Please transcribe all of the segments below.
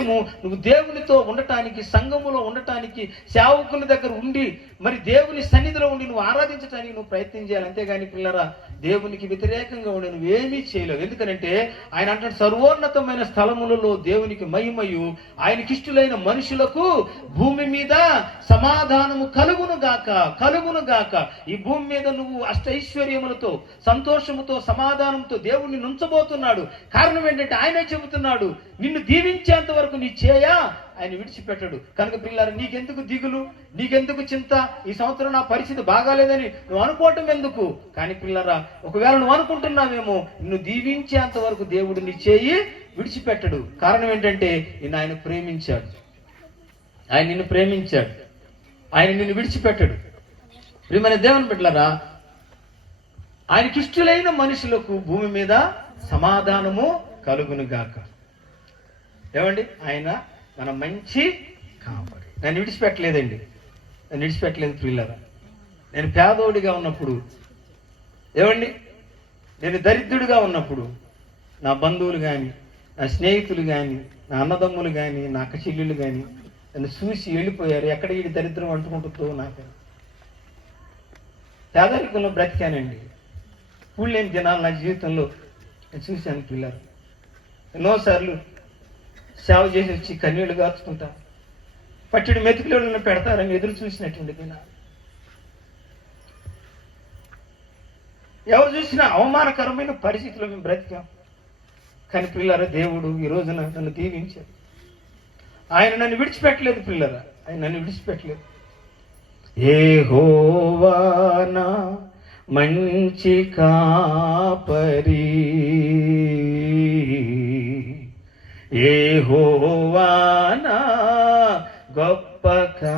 నువ్వు దేవునితో ఉండటానికి సంఘములో ఉండటానికి సేవకుల దగ్గర ఉండి మరి దేవుని సన్నిధిలో ఉండి నువ్వు ఆరాధించడానికి నువ్వు ప్రయత్నం చేయాలి. అంతేగాని పిల్లరా దేవునికి వ్యతిరేకంగా ఉండి నువ్వేమీ చేయలేవు ఎందుకనంటే ఆయన అంటాడు సర్వోన్నతమైన స్థలములలో దేవునికి మహిమయు. ఆయనకిష్టులైన మనుషులకు భూమి మీద సమాధానము కలుగును గాక కలుగును గాక. ఈ భూమి మీద నువ్వు అష్టైశ్వర్యములతో సంతోషముతో సమాధానంతో దేవుణ్ణి నుంచబోతున్నాడు. కారణం ఏంటంటే ఆయనే చెబుతున్నాడు నిన్ను దీవించేంత వరకు నీ చేయ ఆయన విడిచిపెట్టడు. కనుక పిల్లలు నీకెందుకు దిగులు? నీకెందుకు చింత? ఈ సంవత్సరం నా పరిస్థితి బాగాలేదని నువ్వు అనుకోవటం ఎందుకు? కానీ పిల్లరా ఒకవేళ నువ్వు అనుకుంటున్నావేమో నిన్ను దీవించేంత వరకు దేవుడు నీ చేయి విడిచిపెట్టడు. కారణం ఏంటంటే నిన్ను ఆయన ప్రేమించాడు. ఆయన నిన్ను ప్రేమించాడు. ఆయన నిన్ను విడిచిపెట్టడు. ప్రియమైన దేవుని బిడ్డలారా ఆయనకిష్టులైన మనుషులకు భూమి మీద సమాధానము కలుగును గాక ఏమండి? ఆయన మన మంచి కాపాడు. నన్ను విడిచిపెట్టలేదండి. నన్ను విడిచిపెట్టలేదు ప్రియులరా నేను పేదోడిగా ఉన్నప్పుడు ఏమండి? నేను దరిద్రుడిగా ఉన్నప్పుడు నా బంధువులు కానీ నా స్నేహితులు కానీ నా అన్నదమ్ములు కానీ నా అక్క చెల్లెలు కానీ నన్ను చూసి వెళ్ళిపోయారు. ఎక్కడ ఈ దరిద్రం అంటుకుంటుందో నాకు పేదరికంలో బ్రతికానండి. లేని దినాలు నా జీవితంలో నేను చూశాను పిల్లలు ఎన్నోసార్లు సేవ చేసి వచ్చి కన్నీళ్ళు గాచుకుంటా పట్టిడి మెతుకులను పెడతారని ఎదురు చూసినటువంటి దినాలు ఎవరు చూసినా అవమానకరమైన పరిస్థితిలో మేము బ్రతికాం. కానీ పిల్లరా దేవుడు ఈ రోజున నన్ను దీవించాడు. ఆయన నన్ను విడిచిపెట్టలేదు పిల్లరా ఆయన నన్ను విడిచిపెట్టలేదు. ఏ హోవానా మంచి కాపరి. ఏ హోవానా గొప్ప కా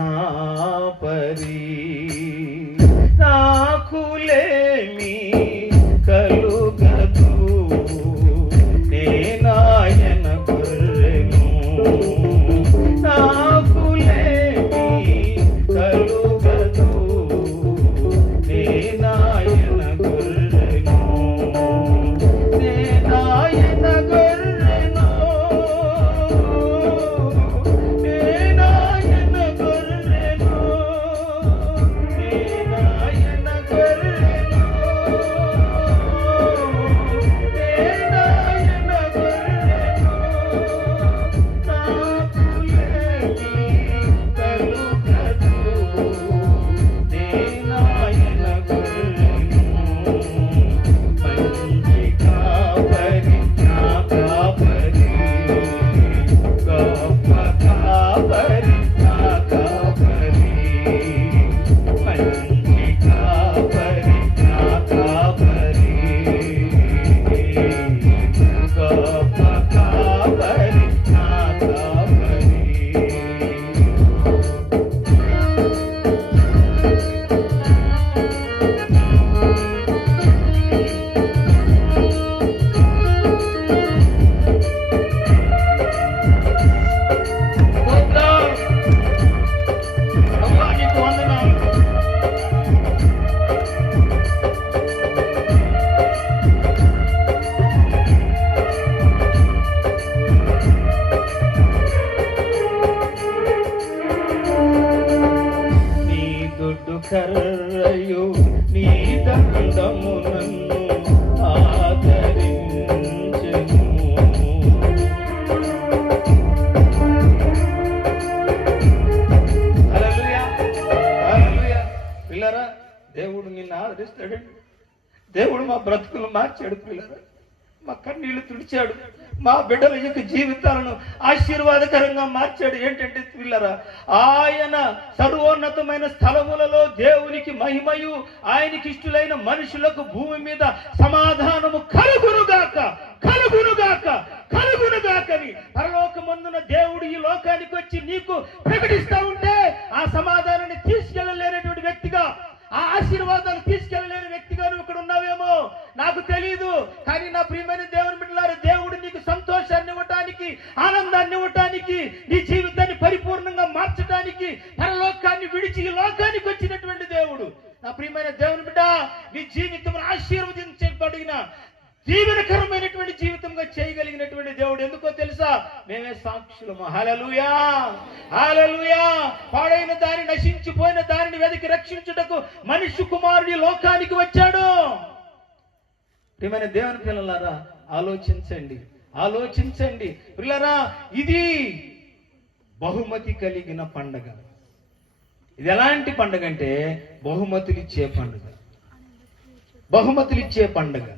కర్రయు నీ దండము నన్ను ఆదరించెను పిల్లరా దేవుడు నిన్ను ఆదరిస్తాడండి. దేవుడు మా బ్రతుకులు మార్చాడు పిల్లరా. మా కన్నీళ్ళు తుడిచాడు. మా బిడ్డల యొక్క జీవితాలను ఆశీర్వాదకరంగా మార్చాడు. ఏంటంటే పిల్లరా ఆయన సర్వోన్నతమైన స్థలములలో దేవునికి మహిమయు ఆయనకి ఇష్టలైన మనుషులకు భూమి మీద సమాధానము కలుగునుగాక కలుగునుగాక కలుగునుగాకని పరలోకమందున దేవుడు ఈ లోకానికి వచ్చి నీకు ప్రకటిస్తా ఉంటే ఆ సమాధానాన్ని తీసుకెళ్ళలేనటువంటి వ్యక్తిగా ఆ ఆశీర్వాదాలు తీసుకెళ్ళలేని వ్యక్తిగా నువ్వు ఇక్కడ ఉన్నావేమో? నాకు తెలియదు కానీ నా ప్రియమైన దేవుని బిడ్డలారు దేవుడు నీకు సంతోషాన్ని ఇవ్వటానికి ఆనందాన్ని ఇవ్వటానికి నీ జీవితాన్ని పరిపూర్ణంగా మార్చడానికి పరలోకాన్ని విడిచి ఈ లోకానికి వచ్చినటువంటి దేవుడు. నా ప్రియమైన దేవుని బిడ్డ నీ జీవితం ఆశీర్వదించబడిన జీవనకరమైనటువంటి జీవితంగా చేయగలిగినటువంటి దేవుడు ఎందుకో తెలుసా? మేమే సాక్షులము. హలలుయా హలలుయా పాడైన దారి నశించిపోయిన దారిని వెతికి రక్షించుటకు మనిషి కుమారుడి లోకానికి వచ్చాడు. ప్రియమైన దేవుని పిల్లలారా ఆలోచించండి. ఆలోచించండి. పిల్లరా ఇది బహుమతి కలిగిన పండగ. ఇది ఎలాంటి పండగ అంటే బహుమతులు ఇచ్చే పండుగ. బహుమతులు ఇచ్చే పండుగ.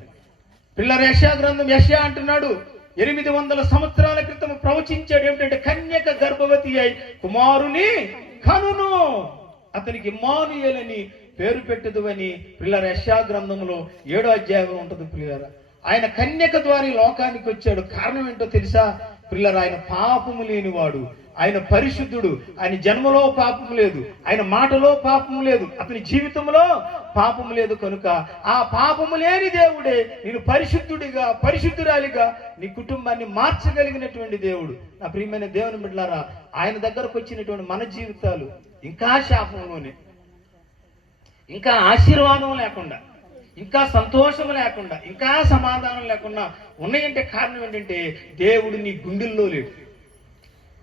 పిల్లర యశా గ్రంథం యశా అంటున్నాడు. ఎనిమిది వందల సంవత్సరాల క్రితం ప్రవచించాడు ఏమిటంటే కన్యక గర్భవతి అయి కుమారుని కనును. అతనికి మానుయలని పేరు పెట్టదు అని పిల్లల యశా గ్రంథంలో ఏడో అధ్యాయంలో ఉంటుంది పిల్లర ఆయన కన్యక ద్వారా లోకానికి వచ్చాడు. కారణం ఏంటో తెలుసా? పిల్లర ఆయన పాపము లేనివాడు. ఆయన పరిశుద్ధుడు. ఆయన జన్మలో పాపం లేదు. ఆయన మాటలో పాపం లేదు. అతని జీవితంలో పాపము లేదు కనుక ఆ పాపము లేని దేవుడే నేను పరిశుద్ధుడిగా పరిశుద్ధురాలిగా నీ కుటుంబాన్ని మార్చగలిగినటువంటి దేవుడు. నా ప్రియమైన దేవుని బిడ్డలారా ఆయన దగ్గరకు వచ్చినటువంటి మన జీవితాలు ఇంకా శాపంలోనే. ఇంకా ఆశీర్వాదం లేకుండా ఇంకా సంతోషం లేకుండా ఇంకా సమాధానం లేకుండా ఉన్నాయంటే కారణం ఏంటంటే దేవుడు నీ గుండెల్లో లేడు.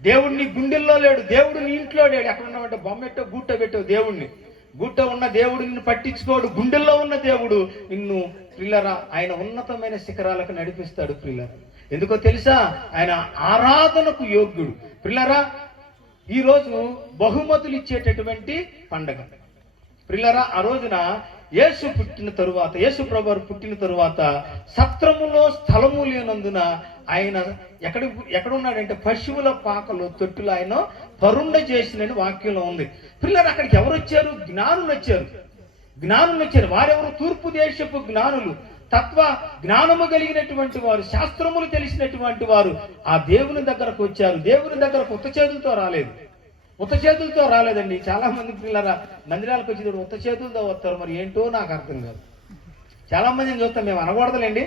దేవుడు నీ గుండెల్లో లేడు. దేవుడు నీ ఇంట్లో లేడు. ఎక్కడ ఉన్నామంటే బొమ్మెట్టో గుట్ట పెట్టో దేవుడిని గుట్ట ఉన్న దేవుడు నిన్ను పట్టించుకోడు గుండెల్లో ఉన్న దేవుడు నిన్ను ప్రిల్లరా ఆయన ఉన్నతమైన శిఖరాలకు నడిపిస్తాడు పిల్లరా ఎందుకో తెలుసా? ఆయన ఆరాధనకు యోగ్యుడు. ప్రిల్లరా ఈరోజు బహుమతులు ఇచ్చేటటువంటి పండగ. ప్రిల్లరా ఆ రోజున యేసు పుట్టిన తరువాత యేసు ప్రభు పుట్టిన తరువాత సత్రములో స్థలము లేనందున ఆయన ఎక్కడ ఎక్కడ ఉన్నాడంటే పశువుల పాకలో తొట్టులు ఆయన పరుండ చేసినని వాక్యంలో ఉంది. పిల్లలు అక్కడికి ఎవరు వచ్చారు? జ్ఞానులు వచ్చారు. జ్ఞానులు వచ్చారు. వారెవరు? తూర్పు దేశపు జ్ఞానులు. తత్వ జ్ఞానము కలిగినటువంటి వారు శాస్త్రములు తెలిసినటువంటి వారు ఆ దేవుని దగ్గరకు వచ్చారు. దేవుని దగ్గరకు కొత్త చేతులతో రాలేదు. ఉత్త చేతులతో రాలేదండి. చాలా మంది పిల్లరా మందిరాలకు వచ్చి ఉత్త చేతులతో వస్తారు. మరి ఏంటో నాకు అర్థం కాదు. చాలా మందిని చూస్తాం మేము అనకూడదులేండి.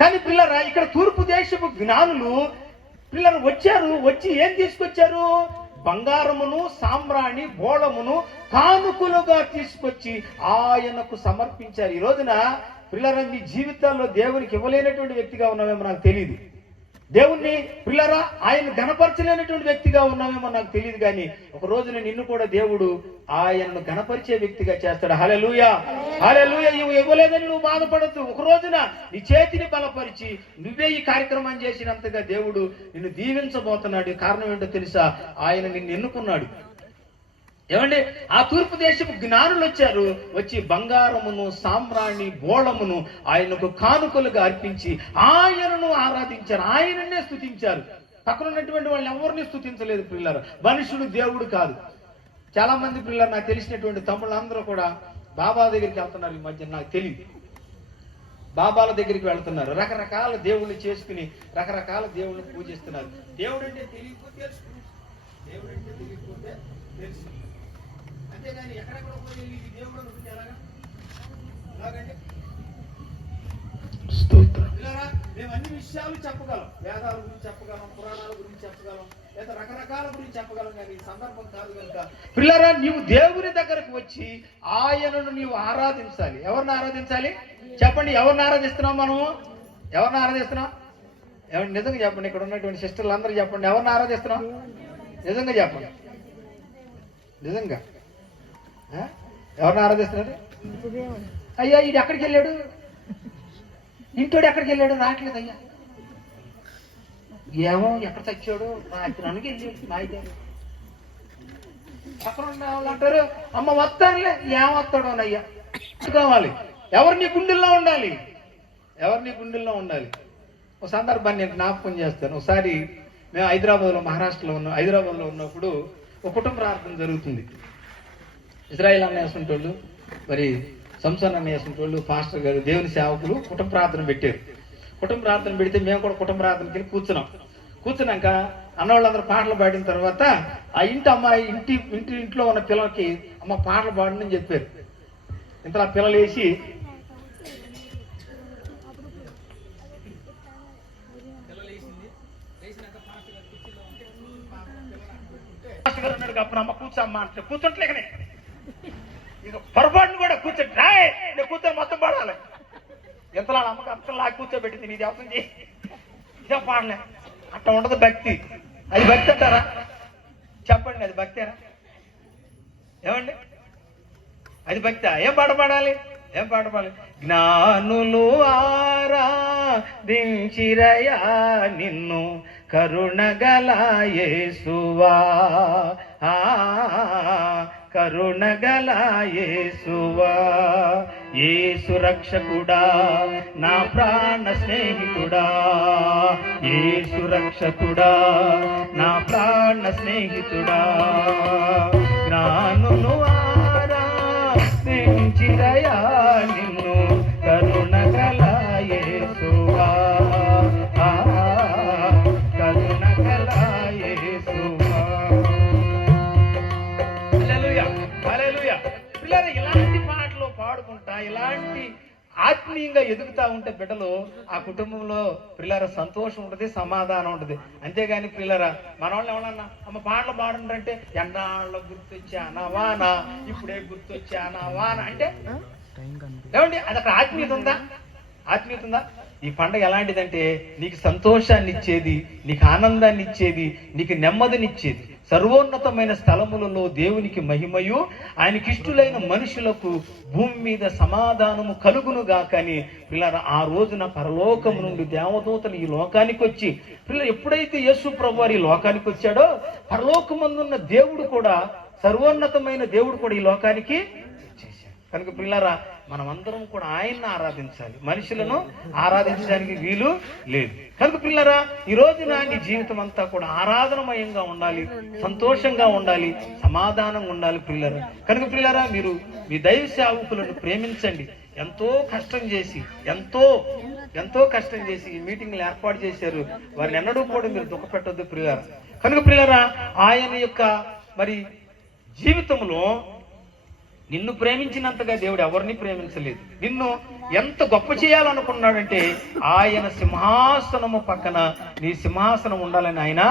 కానీ పిల్లరా ఇక్కడ తూర్పు దేశపు జ్ఞానులు పిల్లలు వచ్చారు వచ్చి ఏం తీసుకొచ్చారు? బంగారమును సామ్రాణి బోళమును కానుకలుగా తీసుకొచ్చి ఆయనకు సమర్పించారు. ఈ రోజున పిల్లరా మీ జీవితాల్లో దేవునికి ఇవ్వలేనటువంటి వ్యక్తిగా ఉన్నామేమో నాకు తెలియదు దేవుణ్ణి పిల్లరా ఆయన గణపరచలేనటువంటి వ్యక్తిగా ఉన్నామేమో నాకు తెలియదు కానీ ఒక రోజున నిన్ను కూడా దేవుడు ఆయన్ను గణపరిచే వ్యక్తిగా చేస్తాడు. హలెలూయా హలెలూయా ఇవి ఇవ్వలేదని నువ్వు బాధపడద్దు. ఒక రోజున నీ చేతిని బలపరిచి నువ్వే ఈ కార్యక్రమం చేసినంతగా దేవుడు నిన్ను దీవించబోతున్నాడు. కారణం ఏంటో తెలుసా? ఆయన నిన్ను ఎన్నుకున్నాడు. ఏమండి? ఆ తూర్పు దేశపు జ్ఞానులు వచ్చారు. వచ్చి బంగారమును సామ్రాణి బోళమును ఆయనకు కానుకలుగా అర్పించి ఆయనను ఆరాధించారు. ఆయననే స్థుతించారు పక్కన ఉన్నటువంటి వాళ్ళు ఎవరిని స్థుతించలేదు పిల్లలు? మనుషుడు దేవుడు కాదు. చాలా మంది పిల్లలు నాకు తెలిసినటువంటి తమ్ముళ్ళందరూ కూడా బాబా దగ్గరికి వెళ్తున్నారు ఈ మధ్య నాకు తెలియదు. బాబాల దగ్గరికి వెళ్తున్నారు. రకరకాల దేవుళ్ళు చేసుకుని రకరకాల దేవుళ్ళని పూజిస్తున్నారు. దేవుడు అంటే తెలియకపోతే దేవుడు అంటే తెలియకపోతే తెలుసు. అంతేగాని ఎక్కడెక్కడ పోయి ఇది దేవుడు అనుకుంటే ఎలాగా? మేము అన్ని విషయాలు చెప్పగలం. వేదాల గురించి చెప్పగలం పురాణాల గురించి చెప్పగలం లేదా రకరకాల గురించి చెప్పగలం కానీ సందర్భం కాదు కనుక. పిల్లరా నీవు దేవుని దగ్గరకు వచ్చి ఆయనను నీవు ఆరాధించాలి. ఎవరిని ఆరాధించాలి? చెప్పండి ఎవరిని ఆరాధిస్తున్నాం మనము? ఎవరిని ఆరాధిస్తున్నాం? ఎవరు నిజంగా చెప్పండి ఇక్కడ ఉన్నటువంటి సిస్టర్లు అందరూ చెప్పండి ఎవరిని ఆరాధిస్తున్నాం? నిజంగా చెప్పండి. నిజంగా? ఎవరిని ఆరాధిస్తున్నారు? అయ్యా ఈడు ఎక్కడికి వెళ్ళాడు? ఇంటోడు ఎక్కడికి వెళ్ళాడు? రావట్లేదు అయ్యా. ఏమో ఎక్కడ చచ్చాడు? రాత్రానికి వెళ్ళాడు పక్కన ఉన్న వాళ్ళు అంటారు అమ్మ వస్తానులే. ఏమొస్తాడు అయ్యా కావాలి? ఎవరు నీ గుండెల్లో ఉండాలి? ఎవరు నీ గుండెల్లో ఉండాలి? ఒక సందర్భాన్ని నేను జ్ఞాపకం చేస్తాను. ఒకసారి మేము హైదరాబాద్లో మహారాష్ట్రలో ఉన్న హైదరాబాద్లో ఉన్నప్పుడు ఒక కుటుంబ ప్రార్థన జరుగుతుంది. ఇజ్రాయిల్ అన్న వేసుకుంటోళ్ళు మరి సంసాన్ అన్న వేసుకుంటోళ్ళు పాస్టర్ గారు దేవుని సేవకులు కుటుంబ ప్రార్థన పెట్టారు. కుటుంబ ప్రార్థన పెడితే మేము కూడా కుటుంబ ప్రార్థనకి వెళ్ళి కూర్చున్నాం. కూర్చున్నాక అన్నవాళ్ళందరూ పాటలు పాడిన తర్వాత ఆ ఇంటి అమ్మాయి ఇంటి ఇంటి ఇంట్లో ఉన్న పిల్లలకి అమ్మ పాటలు పాడని చెప్పారు. ఇంతలో పిల్లలు వేసి గారు అప్పుడు అమ్మ కూర్చోమ్మా అంటే కూర్చుంటలేకనే. ఇక పొరపాటును కూడా కూర్చొని రాయ్ నేను కూర్చొని మొత్తం పడాలి. ఎంతలా అమ్మకి అంతలా కూర్చోబెట్టింది నీది అవసరం చేయి ఇదే పాడలే అట్లా ఉండదు భక్తి. అది భక్తి అంటారా? చెప్పండి అది భక్తేనా? ఏమండి? అది భక్తి? ఏం పాట పాడాలి? ఏం పాట పాడాలి? జ్ఞానులు ఆరాధించిరయా నిన్ను కరుణగల యేసువా. ఆ, కరుణగల యేసువా. యేసు రక్షకుడా నా ప్రాణ స్నేహితుడా. యేసు రక్షకుడా నా ప్రాణ స్నేహితుడా. జ్ఞానులు ఆరాధించిరయా నిన్ను ఆత్మీయంగా ఎదుగుతా ఉంటే బిడ్డలు ఆ కుటుంబంలో పిల్లల సంతోషం ఉంటుంది సమాధానం ఉంటుంది. అంతేగాని పిల్లరా మన వాళ్ళు ఎవరన్నా అమ్మ పాటలు పాడంటే ఎండాళ్ళ గుర్తొచ్చానా వాన? ఇప్పుడే గుర్తొచ్చానా వాన? అంటే ఏమండి అది అక్కడ ఆత్మీయత ఉందా? ఆత్మీయత ఉందా? ఈ పండగ ఎలాంటిదంటే నీకు సంతోషాన్ని ఇచ్చేది నీకు ఆనందాన్ని ఇచ్చేది నీకు నెమ్మదినిచ్చేది. సర్వోన్నతమైన స్థలములలో దేవునికి మహిమయు. ఆయనకిష్టులైన మనుషులకు భూమి మీద సమాధానము కలుగును గాకని పిల్లల ఆ రోజున పరలోకము నుండి దేవదూతలు ఈ లోకానికి వచ్చి పిల్లలు ఎప్పుడైతే యేసు ప్రభు ఈ లోకానికి వచ్చాడో పరలోకమందున్న దేవుడు కూడా సర్వోన్నతమైన దేవుడు కూడా ఈ లోకానికి కనుక పిల్లరా అందరం కూడా ఆయన్ని ఆరాధించాలి. మనుషులను ఆరాధించడానికి వీలు లేదు. కనుక పిల్లరా ఈ రోజున నీ జీవితం అంతా కూడా ఆరాధనమయంగా ఉండాలి సంతోషంగా ఉండాలి సమాధానంగా ఉండాలి పిల్లరా కనుక పిల్లరా మీరు మీ దైవ సేవకులను ప్రేమించండి. ఎంతో కష్టం చేసి ఎంతో ఎంతో కష్టం చేసి ఈ మీటింగ్లు ఏర్పాటు చేశారు. వారిని ఎన్నడూ కూడా మీరు దుఃఖపెట్టొద్దు పిల్లరా కనుక పిల్లరా ఆయన యొక్క మరి జీవితంలో నిన్ను ప్రేమించినంతగా దేవుడు ఎవరిని ప్రేమించలేదు. నిన్ను ఎంత గొప్ప చేయాలనుకున్నాడంటే ఆయన సింహాసనము పక్కన నీ సింహాసనం ఉండాలని ఆయన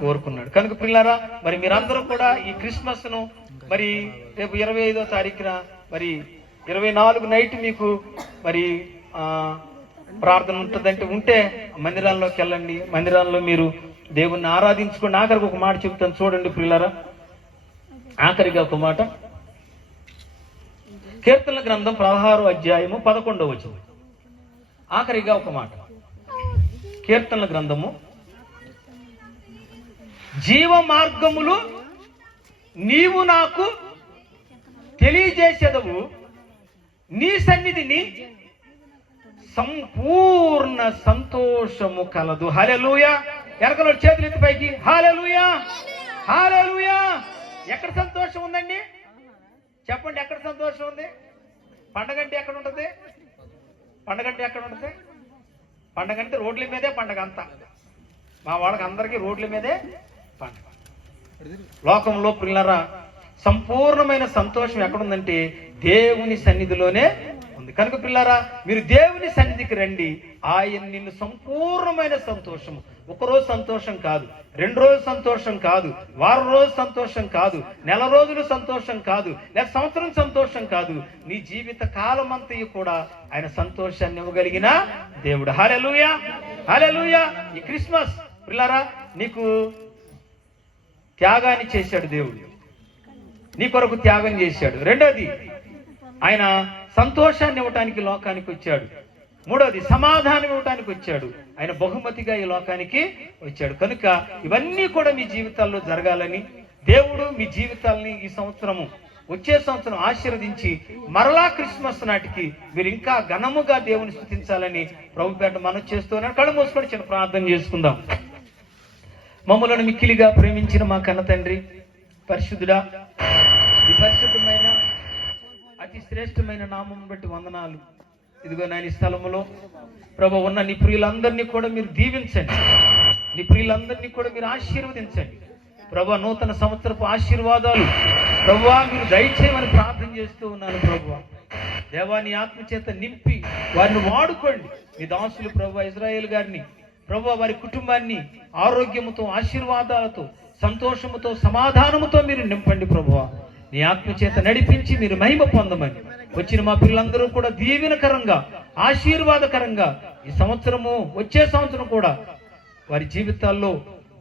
కోరుకున్నాడు. కనుక పిల్లారా మరి మీరందరూ కూడా ఈ క్రిస్మస్ను మరి రేపు ఇరవై ఐదో తారీఖున మరి ఇరవై నాలుగు నైట్ మీకు మరి ప్రార్థన ఉంటుందంటే ఉంటే మందిరాల్లోకి వెళ్ళండి. మందిరాల్లో మీరు దేవుణ్ణి ఆరాధించుకోండి. ఆఖరికి ఒక మాట చెప్తాను. చూడండి పిల్లరా ఆఖరిగా ఒక మాట. కీర్తన గ్రంథం పదహారు అధ్యాయము పదకొండవ వచనం. ఆఖరిగా ఒక మాట. కీర్తనల గ్రంథము. జీవ మార్గములు నీవు నాకు తెలియజేసేదవు. నీ సన్నిధిని సంపూర్ణ సంతోషము కలదు. హలెలూయ ఎరకలో చేతులు ఎత్తి పైకి. హాలెలూయా హాలెలూయా ఎక్కడ సంతోషం ఉందండి? చెప్పండి ఎక్కడ సంతోషం ఉంది? పండగ అంటే ఎక్కడ ఉంటుంది? పండగ అంటే ఎక్కడ ఉంటుంది? పండగ అంటే రోడ్ల మీదే పండగ అంతా. మా వాళ్ళకి అందరికీ రోడ్ల మీదే పండగ. లోకంలో పిల్లరా సంపూర్ణమైన సంతోషం ఎక్కడుందంటే దేవుని సన్నిధిలోనే ఉంది. కనుక పిల్లరా మీరు దేవుని సన్నిధికి రండి. ఆయన నిన్ను సంపూర్ణమైన సంతోషము ఒక రోజు సంతోషం కాదు రెండు రోజులు సంతోషం కాదు వారం రోజు సంతోషం కాదు నెల రోజులు సంతోషం కాదు లేక సంవత్సరం సంతోషం కాదు నీ జీవిత కాలం అంతయు కూడా ఆయన సంతోషాన్ని ఇవ్వగలిగిన దేవుడు. హలెలుయా హలెలుయా ఈ క్రిస్మస్ పిల్లరా నీకు త్యాగాన్ని చేశాడు దేవుడు. నీ కొరకు త్యాగం చేశాడు. రెండోది ఆయన సంతోషాన్ని ఇవ్వటానికి లోకానికి వచ్చాడు. మూడోది సమాధానం ఇవ్వటానికి వచ్చాడు. ఆయన బహుమతిగా ఈ లోకానికి వచ్చాడు. కనుక ఇవన్నీ కూడా మీ జీవితాల్లో జరగాలని దేవుడు మీ జీవితాల్ని ఈ సంవత్సరము వచ్చే సంవత్సరం ఆశీర్వదించి మరలా క్రిస్మస్ నాటికి మీరు ఇంకా ఘనముగా దేవుని స్థుతించాలని ప్రభుపేట మనం చేస్తున్నాడు కళ్ళు మూసుకొని చిన్న ప్రార్థన చేసుకుందాం. మమ్మలను మిక్కిలిగా ప్రేమించిన మా కన్న తండ్రి పరిశుద్ధుడా పరిశుద్ధమైన అతి శ్రేష్టమైన నామం బట్టి వందనాలు. ఇదిగో నేను ఈ స్థలములో ప్రభు ఉన్న నీ ప్రియులందరినీ కూడా మీరు దీవించండి. నీ ప్రియులందరినీ కూడా మీరు ఆశీర్వదించండి. ప్రభు నూతన సంవత్సరపు ఆశీర్వాదాలు. ప్రభు మీరు దయచేయమని ప్రార్థన చేస్తూ ఉన్నాను ప్రభు. దేవా నీ నింపి వారిని వాడుకోండి. మీ దాసులు ప్రభు ఇజ్రాయేల్ గారిని ప్రభు వారి కుటుంబాన్ని ఆరోగ్యముతో ఆశీర్వాదాలతో సంతోషముతో సమాధానముతో మీరు నింపండి ప్రభు. నీ ఆత్మచేత నడిపించి మీరు మహిమ పొందమని వచ్చిన మా పిల్లలందరూ కూడా దీవెనకరంగా ఆశీర్వాదకరంగా ఈ సంవత్సరము వచ్చే సంవత్సరం కూడా వారి జీవితాల్లో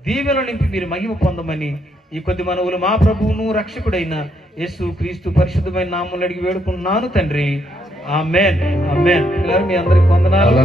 దీవెన నింపి మీరు మహిమ పొందమని ఈ కొద్ది మనవులు మా ప్రభువును రక్షకుడైన యేసు క్రీస్తు పరిశుద్ధమైన నామములు అడిగి వేడుకుంటున్నాను తండ్రి. ఆమెన్. ఆమెన్. మీ అందరికి వందనాలు.